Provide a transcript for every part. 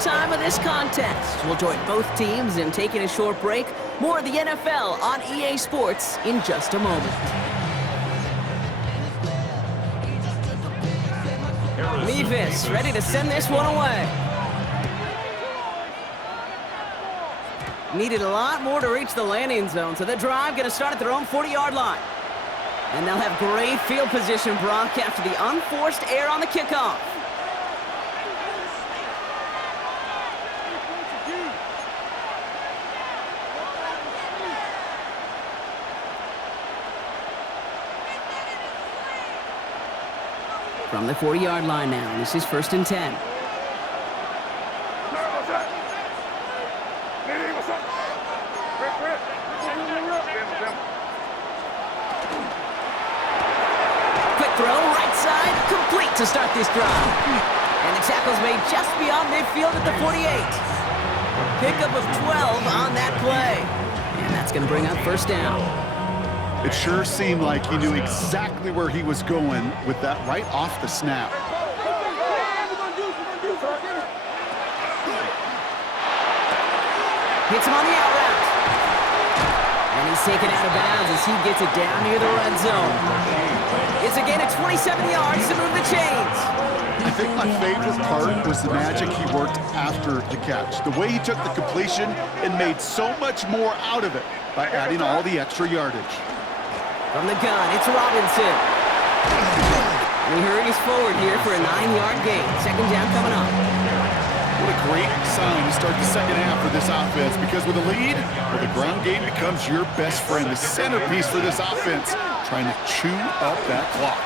halftime of this contest. We'll join both teams in taking a short break. More of the NFL on EA Sports in just a moment. Mevis ready to send this one away. Needed a lot more to reach the landing zone, so the drive going to start at their own 40-yard line. And they'll have great field position, Brock, after the unforced error on the kickoff. From the 40-yard line now, this is 1st and 10. Quick throw, right side, complete to start this drive. And the tackle's made just beyond midfield at the 48. Pickup of 12 on that play. And that's going to bring up 1st down. It sure seemed like he knew exactly where he was going with that right off the snap. Hits him on the out route. And he's taken out of bounds as he gets it down near the red zone. It's a gain of 27 yards to move the chains. I think my favorite part was the magic he worked after the catch. The way he took the completion and made so much more out of it by adding all the extra yardage. From the gun, it's Robinson. And he hurries forward here for a 9-yard gain. 2nd down coming up. What a great sign to start the second half for this offense, because with a lead, well, the ground game becomes your best friend, the centerpiece for this offense, trying to chew up that clock.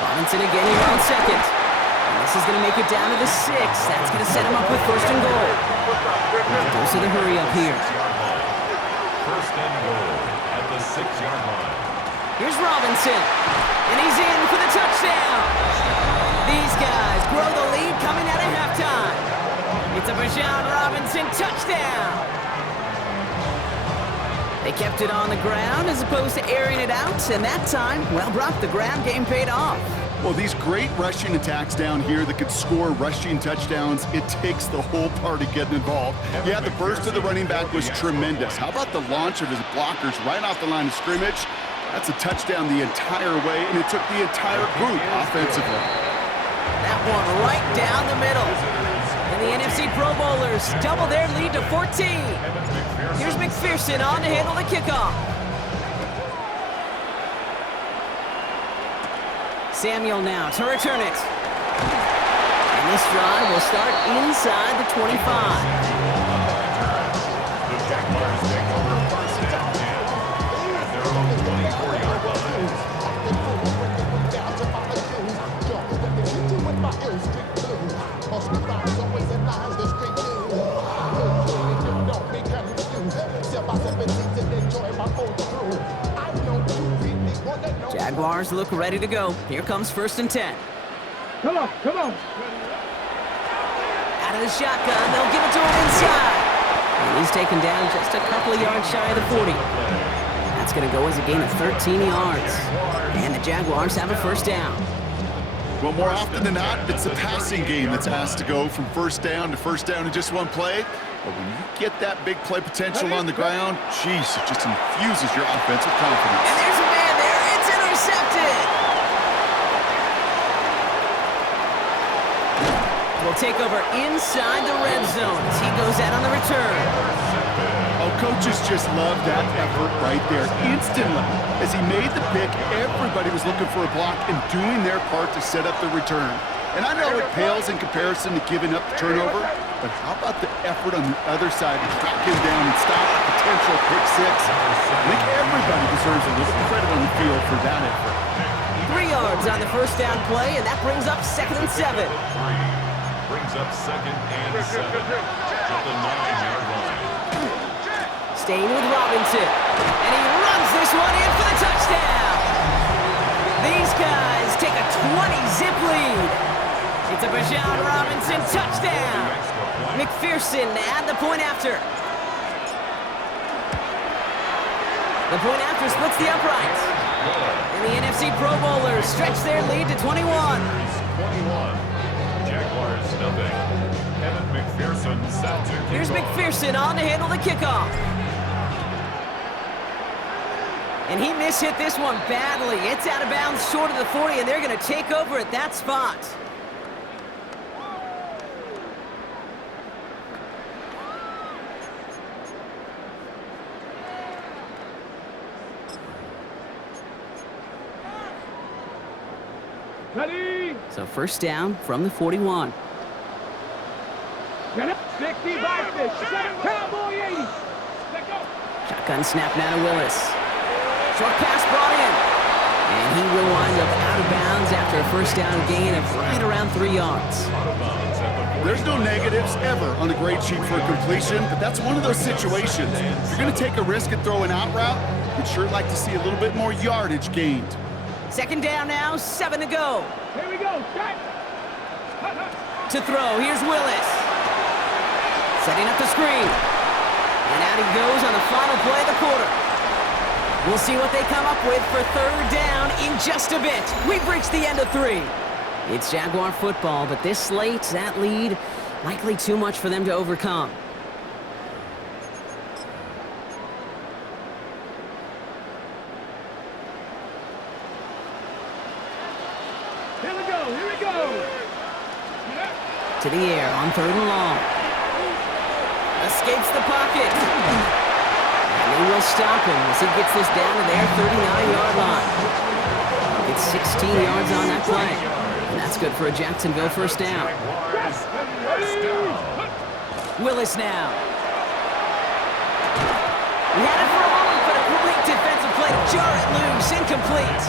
Robinson again here on 2nd. And this is going to make it down to the 6. That's going to set him up with 1st and goal. Goes to the hurry up here. 1st and goal at the 6-yard line. Here's Robinson, and he's in for the touchdown. These guys grow the lead coming out of halftime. It's a Bijan Robinson touchdown. They kept it on the ground as opposed to airing it out, and that time, well, Brock, the ground game paid off. Well, these great rushing attacks down here that could score rushing touchdowns, it takes the whole party getting involved. Yeah, the burst of the running back was tremendous. How about the launch of his blockers right off the line of scrimmage? That's a touchdown the entire way, and it took the entire group offensively. That one right down the middle. And the NFC Pro Bowlers double their lead to 14. Here's McPherson on to handle the kickoff. Samuel now to return it. And this drive will start inside the 25. The Jaguars take over 1st and 10 at their own 24-yard line. Jaguars look ready to go. Here comes 1st and 10. Come on. Out of the shotgun, they'll give it to him inside. And he's taken down just a couple of yards shy of the 40. That's going to go as a gain of 13 yards. And the Jaguars have a 1st down. Well, more often than not, it's the passing game that's asked to go from 1st down to 1st down in just one play. But when you get that big play potential on the ground, geez, it just infuses your offensive confidence. And there's a man there. It's intercepted. We'll take over inside the red zone as he goes out on the return. Oh, coaches just love that effort right there. Instantly, as he made the pick, everybody was looking for a block and doing their part to set up the return. And I know it pales in comparison to giving up the turnover, but how about the effort on the other side to track him down and stop a potential pick six? I think everybody deserves a little credit on the field for that effort. 3 yards on the 1st down play, and that brings up 2nd and 7. Brings up 2nd and 7 at the 9-yard line. Staying with Robinson, and he runs this one in for the touchdown. These guys take a 20-zip lead. It's a Bijan Robinson touchdown. McPherson at the point after. The point after splits the uprights. And the NFC Pro Bowlers stretch their lead to 21. 21. Jaguars nothing. Kevin McPherson. Jefferson on to handle the kickoff. And he mishit this one badly. It's out of bounds short of the 40, and they're going to take over at that spot. Ready? So first down from the 41. Get up. 65 fish. Cowboy 80. Let go. Shotgun snap now to Willis. Short pass brought in. And he will wind up out of bounds after a first down gain of right around 3 yards. There's no negatives ever on a grade sheet for a completion, but that's one of those situations. If you're going to take a risk and throw an out route, you'd sure like to see a little bit more yardage gained. Second down now, 7 to go. Here we go. Check. To throw, here's Willis. Setting up the screen. And out he goes on the final play of the quarter. We'll see what they come up with for third down in just a bit. We've reached the end of 3. It's Jaguar football, but this late, that lead, likely too much for them to overcome. Here we go. Here we go. To the air on 3rd and long. Escapes the pocket. And they will stop him as he gets this down to their 39-yard line. It's 16 yards on that play. And that's good for a Jacksonville first down. Willis now. He had it for a moment, but a great defensive play to jar it loose. Incomplete.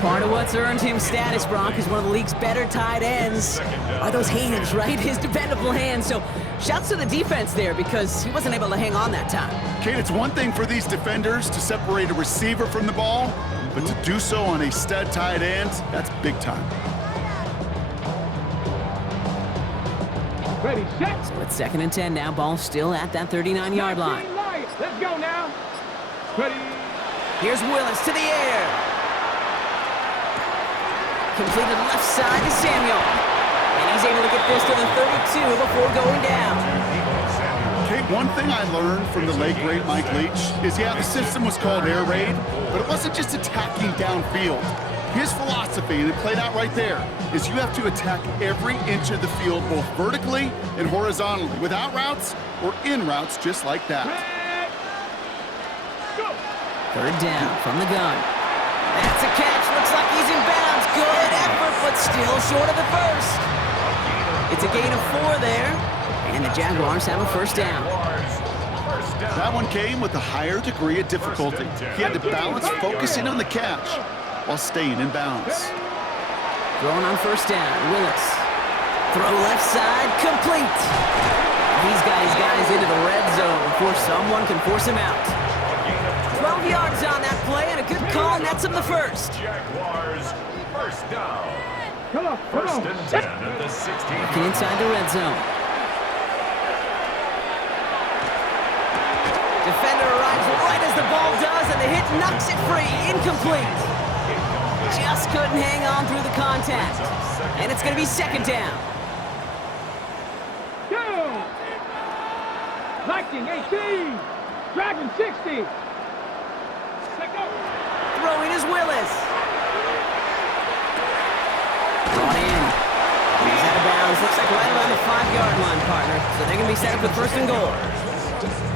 Part of what's earned him status, Brock, is one of the league's better tight ends. Are those hands, right? His dependable hands. So shouts to the defense there because he wasn't able to hang on that time. Kate, it's one thing for these defenders to separate a receiver from the ball, but to do so on a stud tight end, that's big time. Ready, set. So it's 2nd and 10 now. Ball still at that 39-yard line. Let's go now. Ready. Here's Willis to the air. Completed left side to Samuel. And he's able to get this to the 32 before going down. Kate, one thing I learned from the late great Mike Leach is, yeah, the system was called air raid, but it wasn't just attacking downfield. His philosophy, and it played out right there, is you have to attack every inch of the field, both vertically and horizontally, without routes or in routes just like that. Go. 3rd down from the gun. That's a catch. Looks like he's in bounds. Good effort, but still short of the first. It's a gain of 4 there, and the Jaguars have a first down. That one came with a higher degree of difficulty. He had to balance focusing on the catch while staying in bounds. Throwing on first down, Willis. Throw left side, complete. He's got his guys into the red zone before someone can force him out. 12 yards on that play, and a good call nets him the first. Jaguars, first down. Come on. First and 10 at the 16. Looking inside the red zone. Defender arrives right as the ball does, and the hit knocks it free. Incomplete. Just couldn't hang on through the contact. And it's going to be 2nd down. Go. Lightning 18. Dragon 60. Let go. Throwing is Willis. Brought in. He's out of bounds. Looks like right around the 5-yard line, partner. So they're going to be set up with 1st and goal.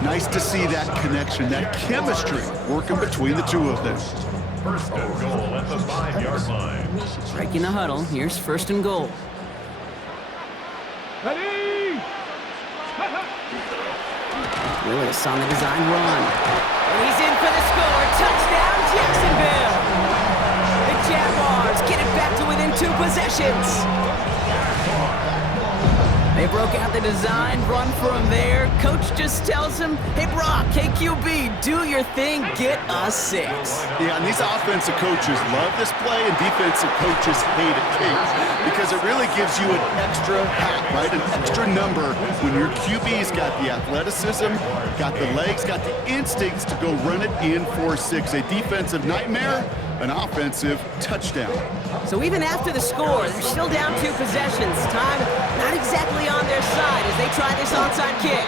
Nice to see that connection, that chemistry working between the two of them. First and goal at the 5-yard line. Breaking the huddle. Here's 1st and goal. Ready. Willis on the design run. And he's in for the score. Touchdown, Jacksonville. The Jaguars get it back to within 2 possessions. They broke out the design run from there. Coach just tells him, hey, Brock, KQB, do your thing, get us 6. Yeah, and these offensive coaches love this play, and defensive coaches hate it, Kate, because it really gives you an extra hat, right? An extra number when your QB's got the athleticism, got the legs, got the instincts to go run it in for 6. A defensive nightmare, an offensive touchdown. So even after the score, they're still down 2 possessions. Time not exactly on their side as they try this onside kick.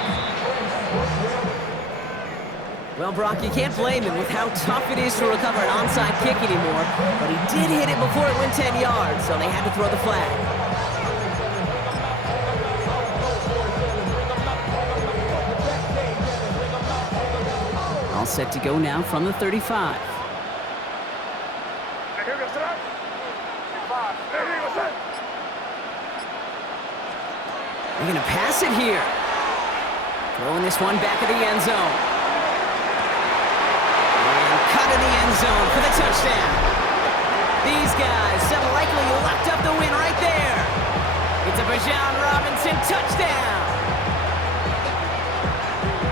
Well, Brock, you can't blame him with how tough it is to recover an onside kick anymore, but he did hit it before it went 10 yards, so they had to throw the flag. All set to go now from the 35. They're going to pass it here. Throwing this one back at the end zone. Cut in the end zone for the touchdown. These guys have likely locked up the win right there. It's a Bijan Robinson touchdown.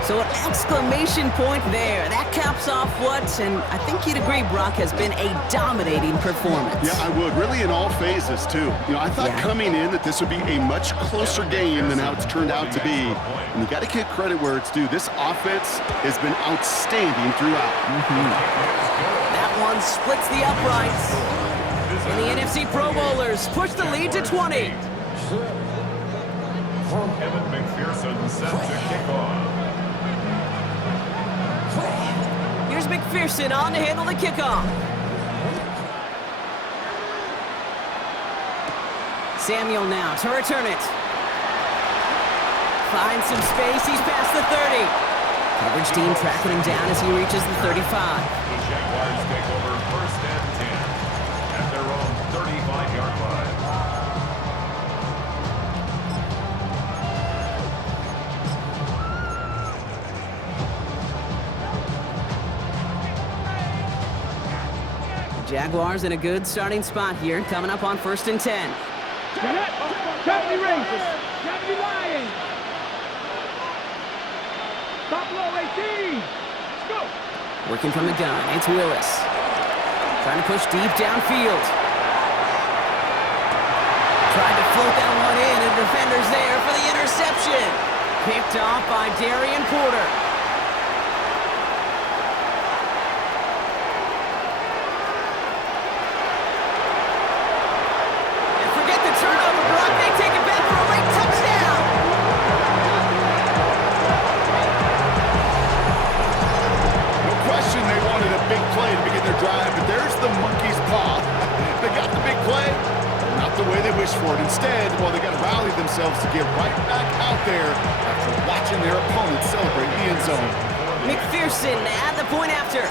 So an exclamation point there. That caps off what, and I think you'd agree, Brock, has been a dominating performance. Yeah, I would. Really in all phases, too. You know, I thought coming in that this would be a much closer game than how it's turned out to be. And you got to give credit where it's due. This offense has been outstanding throughout. That one splits the uprights. And the NFC Pro Bowlers push the lead to 20. Evan McPherson set to kick off. Here's McPherson on to handle the kickoff. Samuel now to return it. Finds some space. He's past the 30. Coverage team tracking him down as he reaches the 35. The Jaguars take over 1st and 10 at their own 35-yard line. Jaguars in a good starting spot here, coming up on 1st and 10. 70 Rangers, 70 Lions. Top low 18. Let's go. Working from the gun, it's Willis. Trying to push deep downfield. Tried to float that one in, and defender's there for the interception. Picked off by Darian Porter. Turnover, Brock. They take it back for a late touchdown. No question they wanted a big play to begin their drive, but there's the monkey's paw. They got the big play, not the way they wished for it. Instead, well, they got to rally themselves to get right back out there after watching their opponent celebrate the end zone. McPherson at the point after.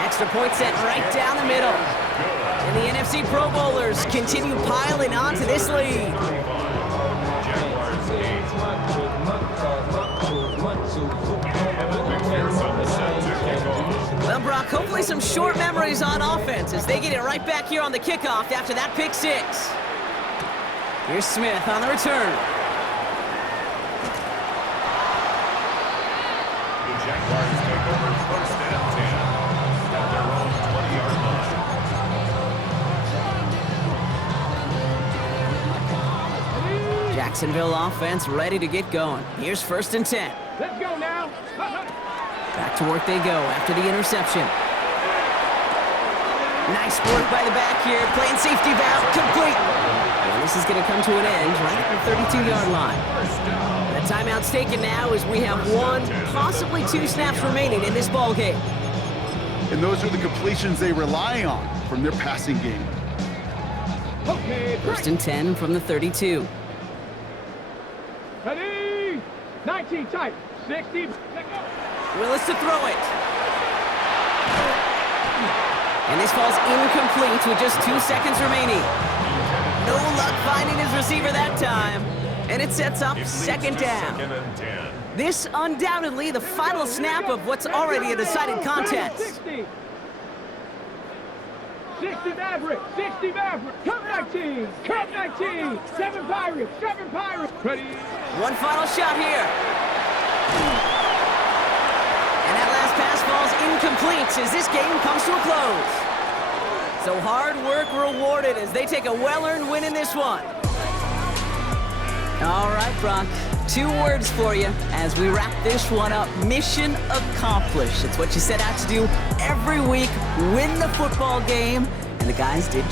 Extra point set right down the middle. And the NFC Pro Bowlers continue piling onto this lead. Well, Brock, hopefully some short memories on offense as they get it right back here on the kickoff after that pick six. Here's Smith on the return. The Jaguars take over 1st and 10 at their own 20-yard line. Jacksonville offense ready to get going. Here's 1st and 10. Let's go now. Back to work they go after the interception. Nice work by the back here. Playing safety valve complete. And this is going to come to an end right at the 32-yard line. The timeout's taken now as we have 1, possibly 2 snaps remaining in this ball game. And those are the completions they rely on from their passing game. Okay, 1st and 10 from the 32. ready. 19 tight. 60. Let go. Willis to throw it. And this falls incomplete with just 2 seconds remaining. No luck finding his receiver that time. And it sets up 2nd down. 2nd and 10. This undoubtedly the final snap of what's already a decided contest. 60. 60 Maverick. 60 Maverick. Cup 19. Cup 19. 7 Pirates. 7 Pirates. Ready. One final shot here. And that last pass falls incomplete as this game comes to a close. So hard work rewarded as they take a well-earned win in this one. All right, Brock. 2 words for you as we wrap this one up. Mission accomplished. It's what you set out to do every week. Win the football game. And the guys did